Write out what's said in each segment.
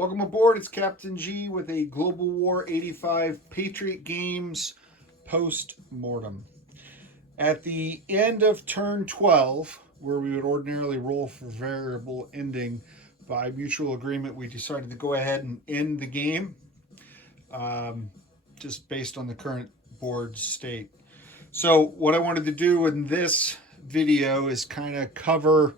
Welcome aboard. It's Captain G with a Global War 85 Patriot Games post-mortem. At the end of turn 12, where we would ordinarily roll for variable ending, by mutual agreement, we decided to go ahead and end the game, just based on the current board state. So what I wanted to do in this video is kind of cover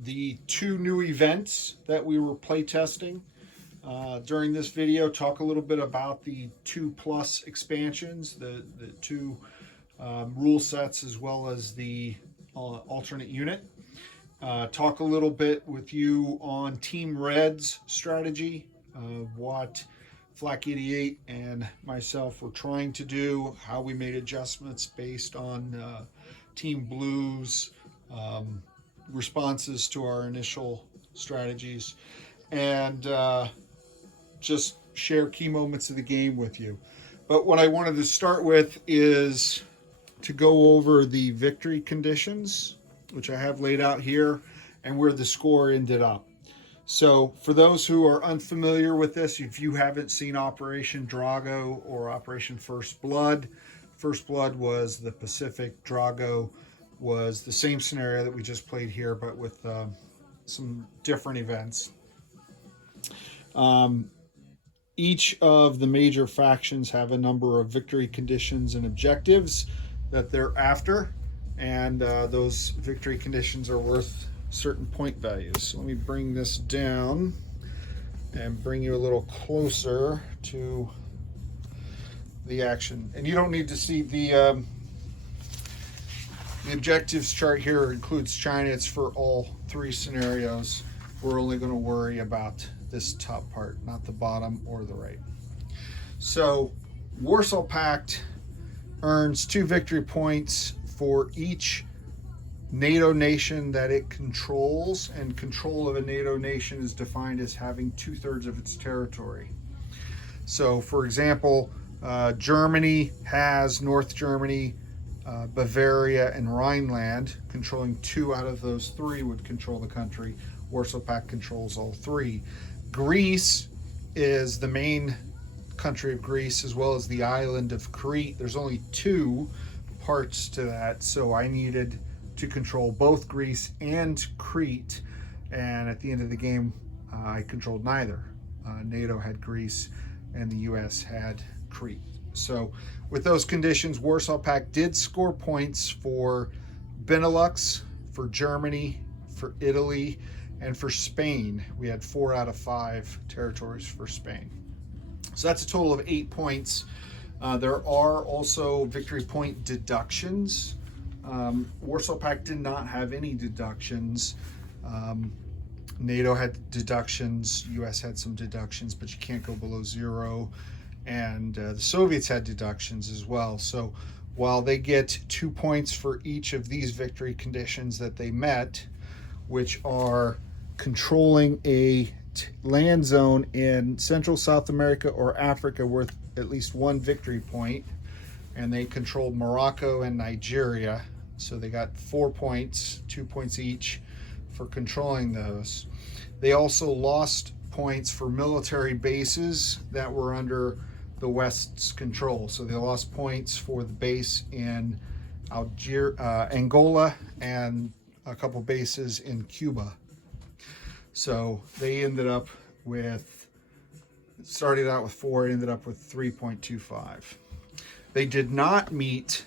the two new events that we were playtesting during this video. Talk a little bit about the 2+ expansions, the two rule sets, as well as the alternate unit. Talk a little bit with you on Team Red's strategy, what Flak 88 and myself were trying to do, how we made adjustments based on Team Blue's responses to our initial strategies, and just share key moments of the game with you. But what I wanted to start with is to go over the victory conditions, which I have laid out here, and where the score ended up. So for those who are unfamiliar with this, if you haven't seen Operation Drago or Operation First Blood was the Pacific. Drago was the same scenario that we just played here, but with some different events. Each of the major factions have a number of victory conditions and objectives that they're after, and those victory conditions are worth certain point values. So let me bring this down and bring you a little closer to the action. And you don't need to see the objectives chart here. Includes China. It's for all three scenarios. We're only going to worry about this top part, not the bottom or the right. So Warsaw Pact earns 2 victory points for each NATO nation that it controls, and control of a NATO nation is defined as having 2/3 of its territory. So for example, Germany has North Germany, Bavaria, and Rhineland. Controlling 2 out of those 3 would control the country. Warsaw Pact controls all 3. Greece is the main country of Greece, as well as the island of Crete. There's only 2 parts to that, so I needed to control both Greece and Crete, and at the end of the game I controlled neither. NATO had Greece and the US had Crete. So with those conditions, Warsaw Pact did score points for Benelux, for Germany, for Italy, and for Spain. We had 4 out of 5 territories for Spain. So that's a total of 8 points. There are also victory point deductions. Warsaw Pact did not have any deductions. NATO had deductions, US had some deductions, but you can't go below 0. And the Soviets had deductions as well. So while they get 2 points for each of these victory conditions that they met, which are controlling a land zone in Central South America or Africa worth at least 1 victory point, and they controlled Morocco and Nigeria. So they got 4 points, 2 points each for controlling those. They also lost points for military bases that were under the West's control. So they lost points for the base in Angola and a couple bases in Cuba. So they ended up with, started out with 4, ended up with 3.25. They did not meet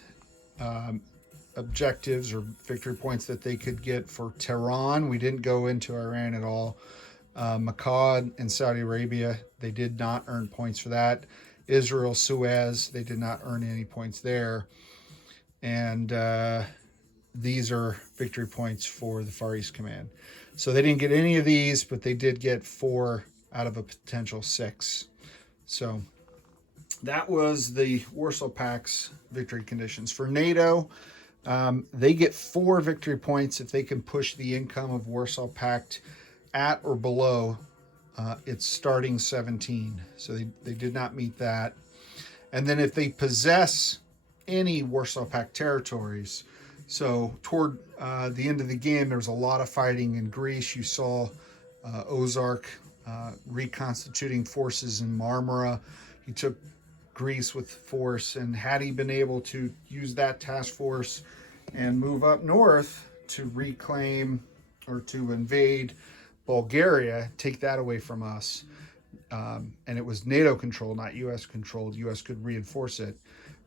objectives or victory points that they could get for Tehran. We didn't go into Iran at all. Makkah and Saudi Arabia, they did not earn points for that. Israel, Suez, they did not earn any points there. And these are victory points for the Far East Command. So they didn't get any of these, but they did get 4 out of a potential 6. So that was the Warsaw Pact's victory conditions. For NATO, they get 4 victory points if they can push the income of Warsaw Pact at or below its starting 17. So they did not meet that. And then if they possess any Warsaw Pact territories, so toward the end of the game, there was a lot of fighting in Greece. You saw Ozark, reconstituting forces in Marmara. He took Greece with force, and had he been able to use that task force and move up north to reclaim or to invade Bulgaria, take that away from us, and it was NATO controlled, not U.S. controlled. U.S. could reinforce it,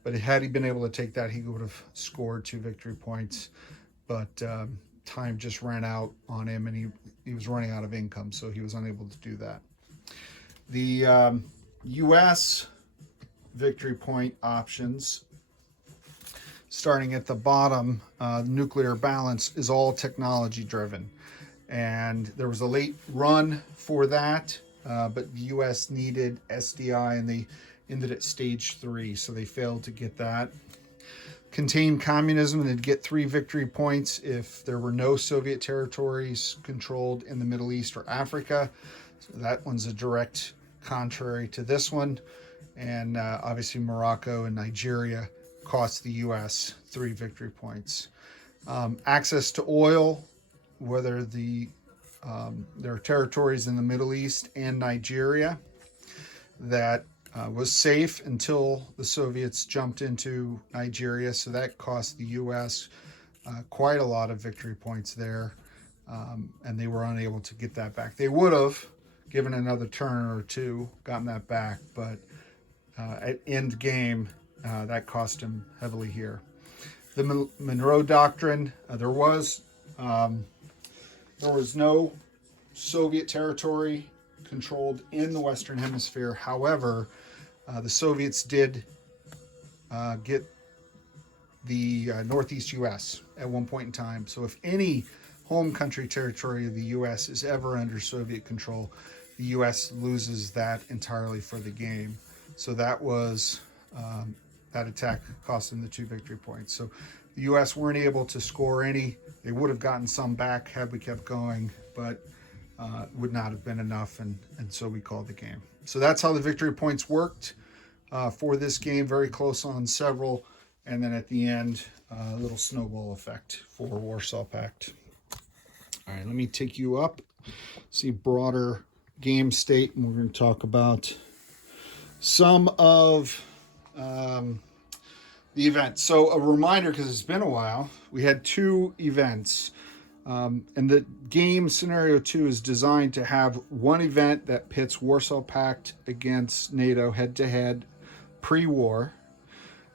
but had he been able to take that, he would have scored 2 victory points. But time just ran out on him, and he was running out of income, so he was unable to do that. The U.S. victory point options, starting at the bottom, nuclear balance is all technology driven. And there was a late run for that, but the U.S. needed SDI, and they ended at stage 3, so they failed to get that. Contain communism, they'd get 3 victory points if there were no Soviet territories controlled in the Middle East or Africa. So that one's a direct contrary to this one. And obviously Morocco and Nigeria cost the U.S. 3 victory points. Access to oil, whether there are territories in the Middle East and Nigeria that was safe until the Soviets jumped into Nigeria, so that cost the U.S. Quite a lot of victory points there, and they were unable to get that back. They would have, given another turn or 2, gotten that back, but at end game, that cost him heavily here. The Monroe Doctrine, there was no Soviet territory controlled in the Western Hemisphere. However, the Soviets did get the Northeast U.S. at one point in time. So if any home country territory of the U.S. is ever under Soviet control, the U.S. loses that entirely for the game. So that was that attack cost them the 2 victory points. So the U.S. weren't able to score any. They would have gotten some back had we kept going, but would not have been enough, and so we called the game. So that's how the victory points worked for this game. Very close on several, and then at the end, a little snowball effect for Warsaw Pact. All right, let me take you up, see broader game state, and we're going to talk about some of the events. So a reminder, because it's been a while, we had 2 events. And the game scenario 2 is designed to have one event that pits Warsaw Pact against NATO head-to-head pre-war,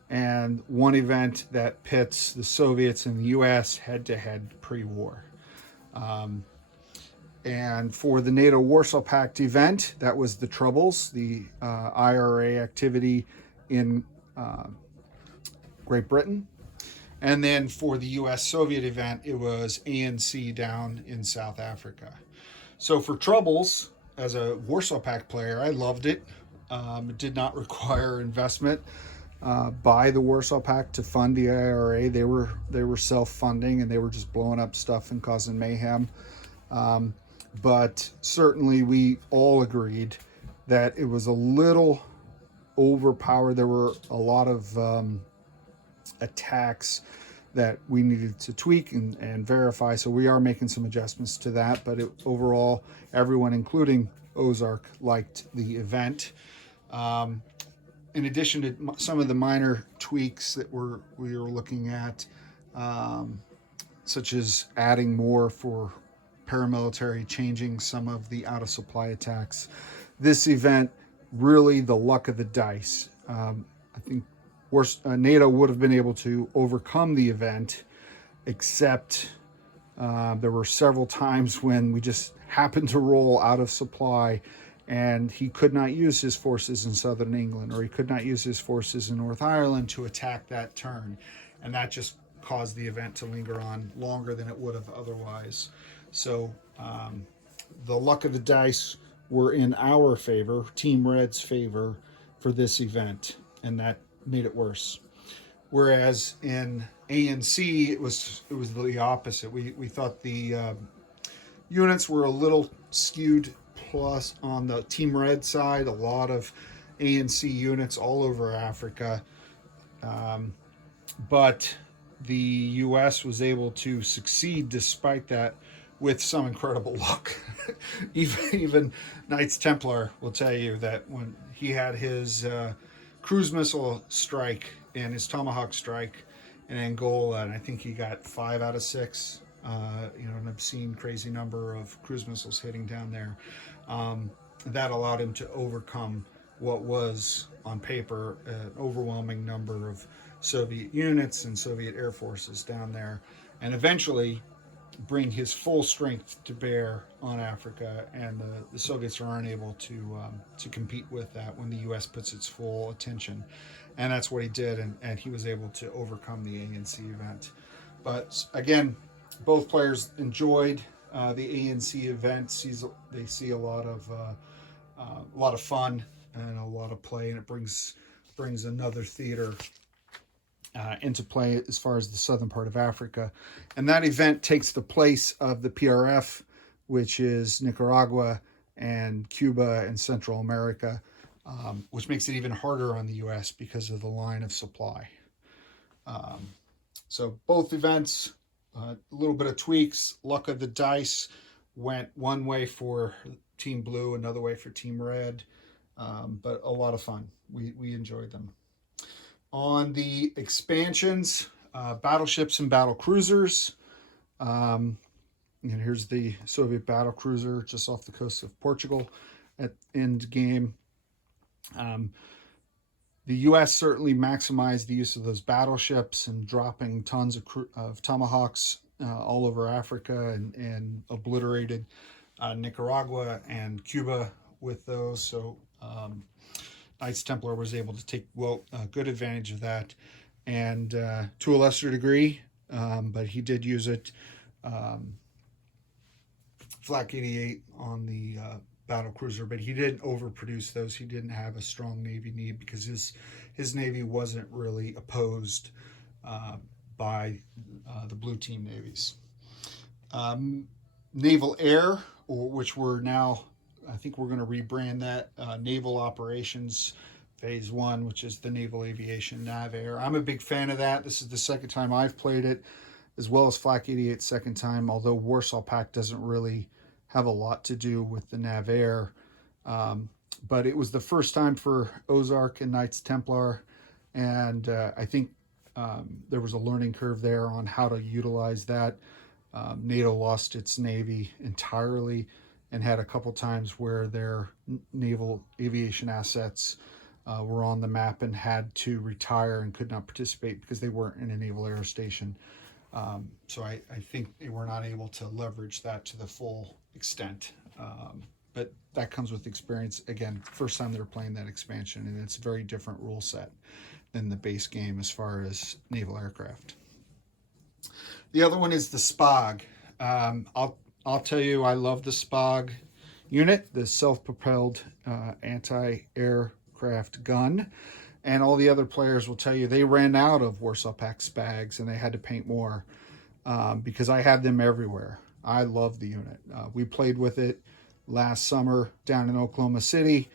and one event that pits the Soviets and the U.S. head-to-head pre-war. And for the NATO Warsaw Pact event, that was the Troubles, the IRA activity in Great Britain. And then for the U.S.-Soviet event, it was ANC down in South Africa. So for Troubles, as a Warsaw Pact player, I loved it. It did not require investment by the Warsaw Pact to fund the IRA. They were self-funding, and they were just blowing up stuff and causing mayhem. But certainly we all agreed that it was a little overpowered. There were a lot of attacks that we needed to tweak and verify, so we are making some adjustments to that, but overall everyone, including Ozark, liked the event. In addition to some of the minor tweaks that we were looking at, such as adding more for paramilitary, changing some of the out of supply attacks, this event really the luck of the dice. I think NATO would have been able to overcome the event, except there were several times when we just happened to roll out of supply, and he could not use his forces in southern England, or he could not use his forces in North Ireland to attack that turn, and that just caused the event to linger on longer than it would have otherwise. So the luck of the dice were in our favor, Team Red's favor, for this event, and that made it worse. Whereas in ANC, it was the opposite. We thought the units were a little skewed plus on the Team Red side, a lot of ANC units all over Africa. But the U.S. was able to succeed despite that with some incredible luck. Even Knights Templar will tell you that when he had his cruise missile strike and his tomahawk strike in Angola, and I think he got 5 out of 6. An obscene, crazy number of cruise missiles hitting down there. That allowed him to overcome what was, on paper, an overwhelming number of Soviet units and Soviet air forces down there, and eventually bring his full strength to bear on Africa, and the Soviets are unable to compete with that when the U.S. puts its full attention, and that's what he did, and he was able to overcome the ANC event. But again, both players enjoyed the ANC event. They see a lot of fun and a lot of play, and it brings another theater into play as far as the southern part of Africa. And that event takes the place of the PRF, which is Nicaragua and Cuba and Central America, which makes it even harder on the U.S. because of the line of supply. So both events, a little bit of tweaks. Luck of the dice went one way for Team Blue, another way for Team Red, but a lot of fun. We enjoyed them. On the expansions, battleships and battle cruisers. And here's the Soviet battle cruiser just off the coast of Portugal at end game. The U.S. certainly maximized the use of those battleships and dropping tons of tomahawks all over Africa and obliterated Nicaragua and Cuba with those. So Knights Templar was able to take good advantage of that, and to a lesser degree, but he did use it. Flak 88 on the battle cruiser, but he didn't overproduce those. He didn't have a strong Navy need because his Navy wasn't really opposed by the blue team navies. Naval Air, which we're now, I think we're going to rebrand that, Naval Operations Phase 1, which is the Naval Aviation Nav Air. I'm a big fan of that. This is the second time I've played it, as well as Flak 88's second time, although Warsaw Pact doesn't really have a lot to do with the Nav Air. But it was the first time for Ozark and Knights Templar, and I think there was a learning curve there on how to utilize that. NATO lost its Navy entirely and had a couple times where their naval aviation assets were on the map and had to retire and could not participate because they weren't in a naval air station. So I think they were not able to leverage that to the full extent. But that comes with experience. Again, first time they're playing that expansion, and it's a very different rule set than the base game as far as naval aircraft. The other one is the SPOG. I'll tell you, I love the SPOG unit, the self-propelled anti-aircraft gun. And all the other players will tell you they ran out of Warsaw Pact SPAGs and they had to paint more because I have them everywhere. I love the unit. We played with it last summer down in Oklahoma City.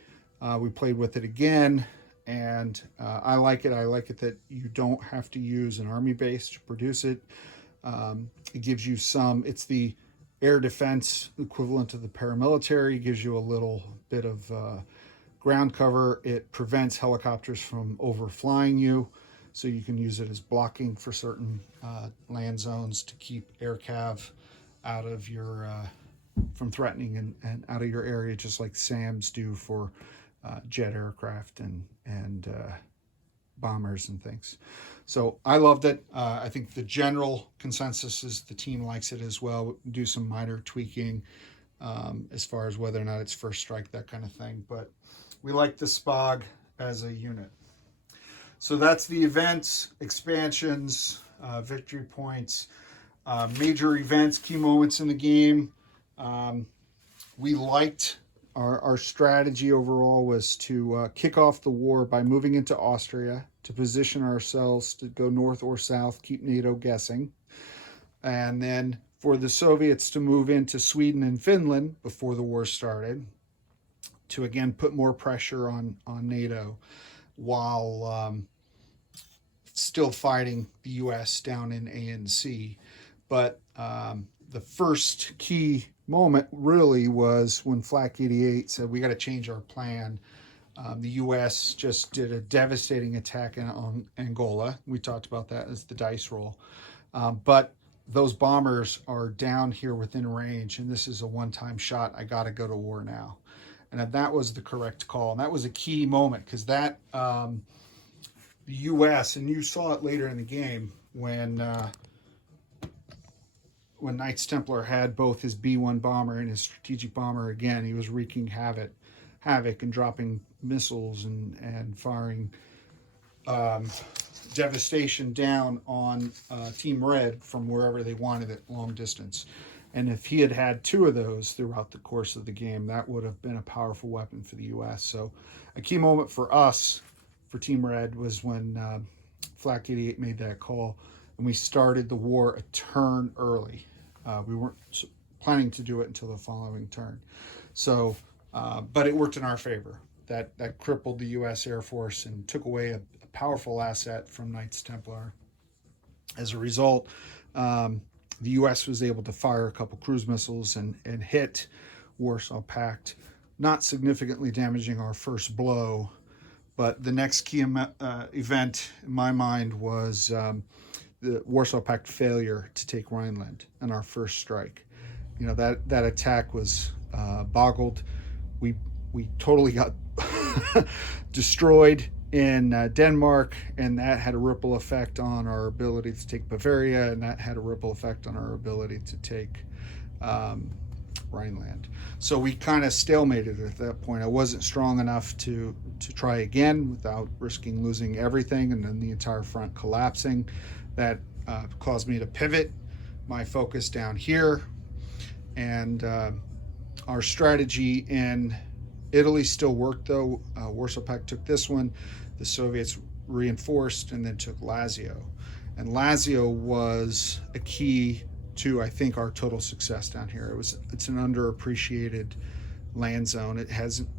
We played with it again, and I like it. I like it that you don't have to use an army base to produce it. It gives you it's the air defense equivalent to the paramilitary. It gives you a little bit of ground cover. It prevents helicopters from overflying you, so you can use it as blocking for certain land zones to keep air cav out of your from threatening and out of your area, just like SAMs do for jet aircraft and bombers and things. So I loved it. I think the general consensus is the team likes it as well. Do some minor tweaking as far as whether or not it's first strike, that kind of thing. But we like the SPOG as a unit. So that's the events, expansions, victory points, major events, key moments in the game. We liked our strategy overall was to kick off the war by moving into Austria to position ourselves to go north or south, keep NATO guessing. And then for the Soviets to move into Sweden and Finland before the war started to again put more pressure on NATO while still fighting the U.S. down in ANC. But the first key moment really was when Flak 88 said we got to change our plan. The U.S. just did a devastating attack on Angola. We talked about that as the dice roll. But those bombers are down here within range, and this is a one-time shot. I got to go to war now. And that was the correct call. And that was a key moment because that the U.S., and you saw it later in the game when Knights Templar had both his B-1 bomber and his strategic bomber again, he was wreaking havoc and dropping missiles and firing devastation down on Team Red from wherever they wanted it, long distance. And if he had had two of those throughout the course of the game, that would have been a powerful weapon for the U.S. So a key moment for us, for Team Red, was when Flak 88 made that call, and we started the war a turn early. We weren't planning to do it until the following turn. So, but it worked in our favor. That crippled the U.S. Air Force and took away a powerful asset from Knights Templar. As a result, the U.S. was able to fire a couple cruise missiles and hit Warsaw Pact, not significantly damaging our first blow. But the next key event in my mind was the Warsaw Pact failure to take Rhineland and our first strike. You know, that attack was boggled. We totally got destroyed in Denmark, and that had a ripple effect on our ability to take Bavaria, and that had a ripple effect on our ability to take Rhineland. So we kind of stalemated at that point. I wasn't strong enough to try again without risking losing everything and then the entire front collapsing. That caused me to pivot my focus down here, and our strategy in Italy still worked, though. Warsaw Pact took this one. The Soviets reinforced and then took Lazio. And Lazio was a key to, I think, our total success down here. It's an underappreciated land zone. It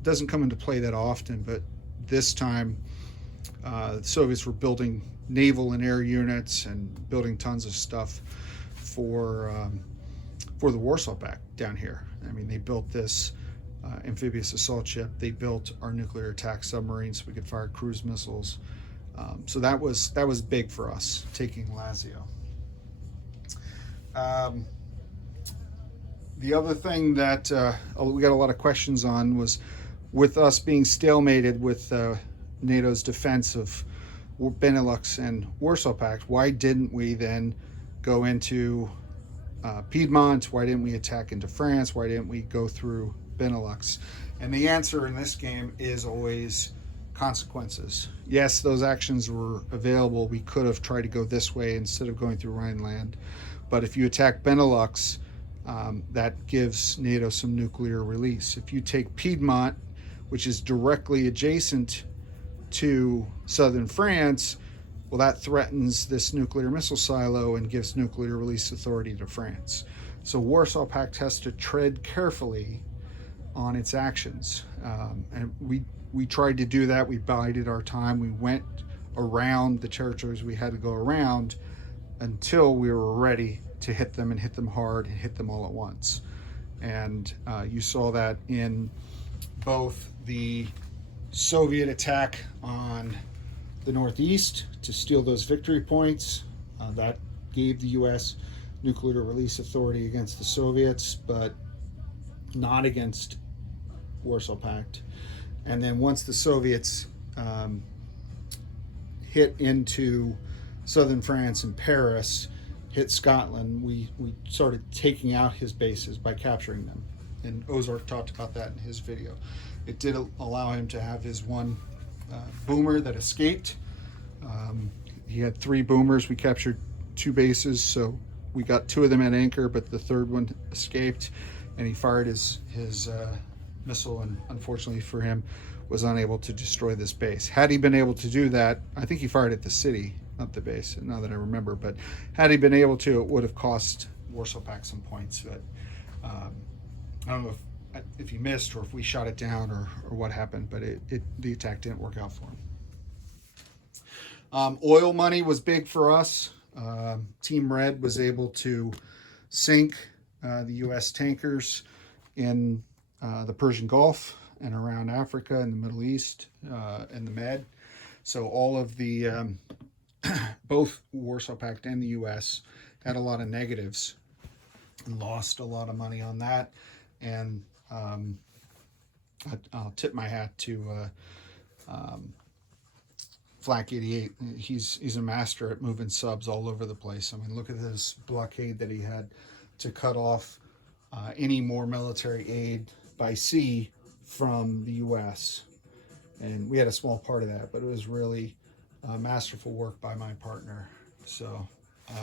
doesn't come into play that often, but this time the Soviets were building naval and air units and building tons of stuff for the Warsaw Pact down here. I mean, they built this amphibious assault ship. They built our nuclear attack submarines so we could fire cruise missiles. So that was big for us, taking Lazio. The other thing that we got a lot of questions on was, with us being stalemated with NATO's defense of Benelux and Warsaw Pact, why didn't we then go into Piedmont? Why didn't we attack into France? Why didn't we go through Benelux? And the answer in this game is always consequences. Yes, those actions were available. We could have tried to go this way instead of going through Rhineland. But if you attack Benelux, that gives NATO some nuclear release. If you take Piedmont, which is directly adjacent to southern France, well, that threatens this nuclear missile silo and gives nuclear release authority to France. So Warsaw Pact has to tread carefully on its actions. And we tried to do that. We bided our time. We went around the territories we had to go around until we were ready to hit them, and hit them hard, and hit them all at once. And you saw that in both the Soviet attack on the Northeast to steal those victory points. That gave the U.S. nuclear release authority against the Soviets, but not against Warsaw Pact. And then once the Soviets hit into southern France and Paris, hit Scotland, we started taking out his bases by capturing them. And Ozark talked about that in his video. It did allow him to have his one boomer that escaped. He had 3 boomers. We captured 2 bases, so we got 2 of them at anchor, but the third one escaped, and he fired his missile, and unfortunately for him, was unable to destroy this base. Had he been able to do that, I think he fired at the city, not the base, now that I remember, but had he been able to, it would have cost Warsaw Pact some points. But I don't know if he missed or if we shot it down or what happened, but the attack didn't work out for him. Oil money was big for us. Team Red was able to sink the U.S. tankers in the Persian Gulf and around Africa and the Middle East and the Med. So all of the both Warsaw Pact and the U.S. had a lot of negatives and lost a lot of money on that. And I'll tip my hat to Flak 88. He's a master at moving subs all over the place. I mean, look at this blockade that he had to cut off any more military aid by sea from the U.S. And we had a small part of that, but it was really masterful work by my partner. So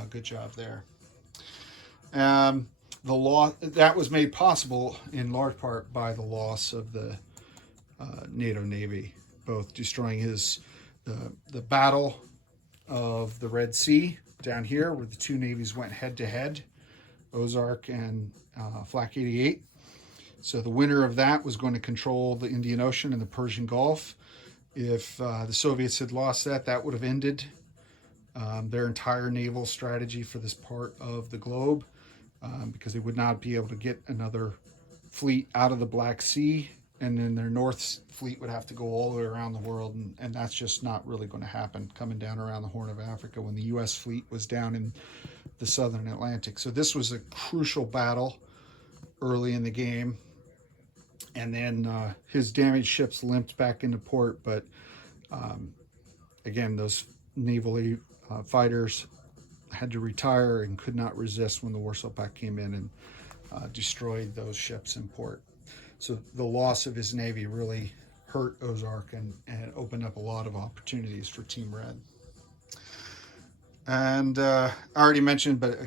good job there. The law that was made possible in large part by the loss of the NATO Navy, both destroying the battle of the Red Sea down here, where the two navies went head to head, Ozark and Flak 88. So the winner of that was going to control the Indian Ocean and the Persian Gulf. If the Soviets had lost that, that would have ended their entire naval strategy for this part of the globe, because they would not be able to get another fleet out of the Black Sea, and then their North Fleet would have to go all the way around the world, and that's just not really going to happen, coming down around the Horn of Africa when the U.S. fleet was down in the Southern Atlantic. So this was a crucial battle early in the game. And then his damaged ships limped back into port, but again, those naval fighters had to retire and could not resist when the Warsaw Pact came in and destroyed those ships in port. So the loss of his navy really hurt Ozark and opened up a lot of opportunities for Team Red. And I already mentioned, but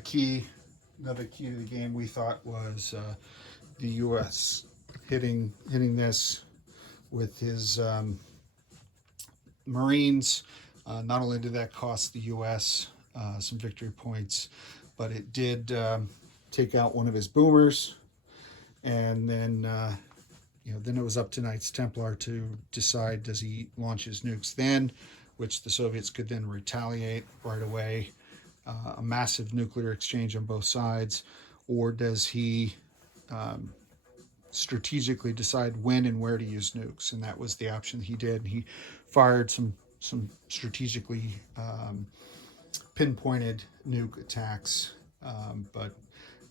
another key to the game we thought was the U.S. hitting this with his Marines. Not only did that cost the U.S. Some victory points, but it did take out one of his boomers, and then then it was up to Knights Templar to decide, does he launch his nukes then, which the Soviets could then retaliate right away, a massive nuclear exchange on both sides, or does he strategically decide when and where to use nukes? And that was the option he did. He fired some strategically pinpointed nuke attacks, but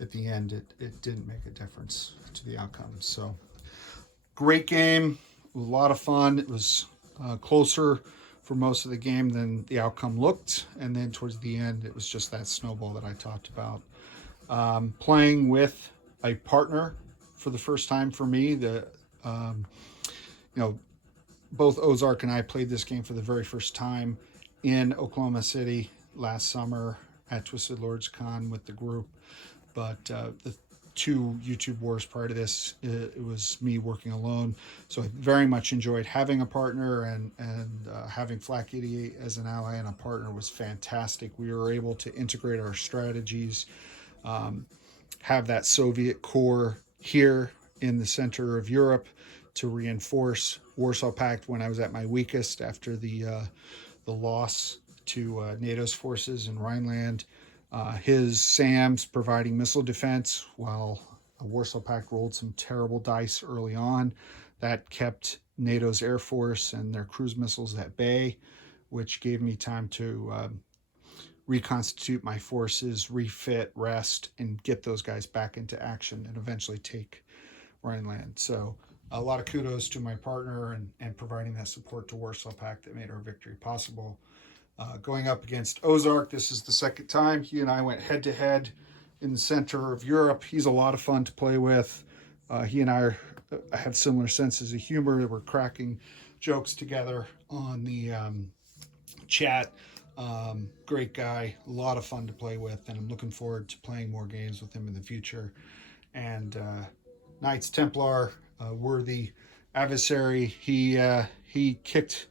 at the end it didn't make a difference to the outcome. So great game, a lot of fun. It was closer for most of the game than the outcome looked, and then towards the end it was just that snowball that I talked about. Playing with a partner for the first time for me, both Ozark and I played this game for the very first time in Oklahoma City last summer at Twisted Lords Con with the group. But the two YouTube wars prior to this, it was me working alone. So I very much enjoyed having a partner, and having Flak 88 as an ally and a partner was fantastic. We were able to integrate our strategies, have that Soviet core here in the center of Europe to reinforce Warsaw Pact when I was at my weakest after the loss to NATO's forces in Rhineland. His SAMs providing missile defense, while Warsaw Pact rolled some terrible dice early on. That kept NATO's Air Force and their cruise missiles at bay, which gave me time to reconstitute my forces, refit, rest, and get those guys back into action and eventually take Rhineland. So a lot of kudos to my partner and providing that support to Warsaw Pact that made our victory possible. Going up against Ozark, this is the second time. He and I went head-to-head in the center of Europe. He's a lot of fun to play with. He and I have similar senses of humor. We're cracking jokes together on the chat. Great guy, a lot of fun to play with, and I'm looking forward to playing more games with him in the future. And Knights Templar, worthy adversary. He kicked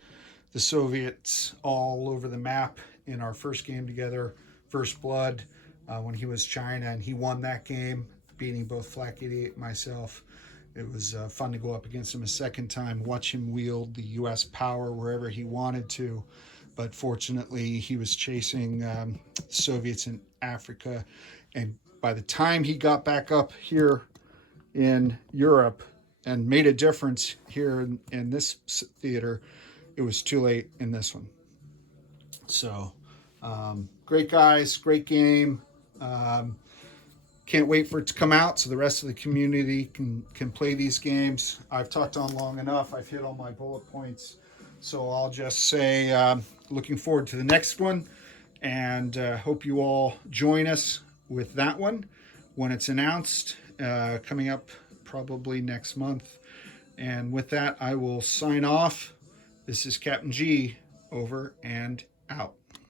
the Soviets all over the map in our first game together, First Blood, when he was China, and he won that game, beating both Flak 88 and myself. It was fun to go up against him a second time, watch him wield the U.S. power wherever he wanted to. But fortunately, he was chasing Soviets in Africa and by the time he got back up here in Europe and made a difference here in this theater, it was too late in this one. So great guys, great game. Can't wait for it to come out so the rest of the community can play these games. I've talked on long enough. I've hit all my bullet points. So I'll just say looking forward to the next one, and hope you all join us with that one when it's announced, coming up probably next month. And with that, I will sign off. This is Captain G, over and out.